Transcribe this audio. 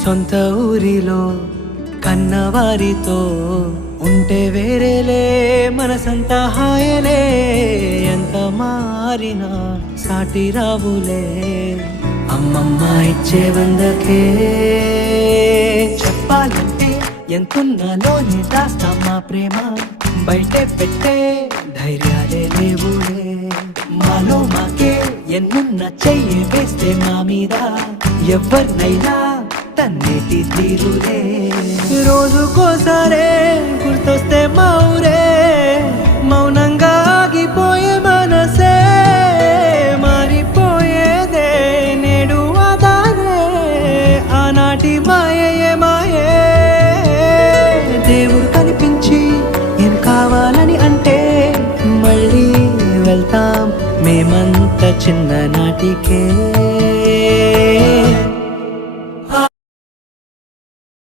సొంత ఊరిలో కన్నవారితో ఉంటే వేరేలే మనసంతా హాయలే ఎంత మారినా సాటి రావులే అమ్మమ్మ ఇచ్చే వందకే చెప్పాలంటే ఎంతున్నలోనే దాస్తా మా ప్రేమ బయటే పెట్టే ధైర్యాలే లేవులే మాలో మాకే ఎన్నున్న చెయ్యి వేస్తే మా మీద ఎవరినైనా తన్నేటి తీరులే రోజుకోసారే గుర్తొస్తే మా ఊరే మౌనంగా ఆగిపోయే మనసే మారిపోయేదే నేడు ఆదారే ఆనాటి మాయే మాయే దేవుడు కనిపించి ఏం కావాలని అంటే మళ్ళీ వెళ్తాం మేమంత చిన్ననాటికే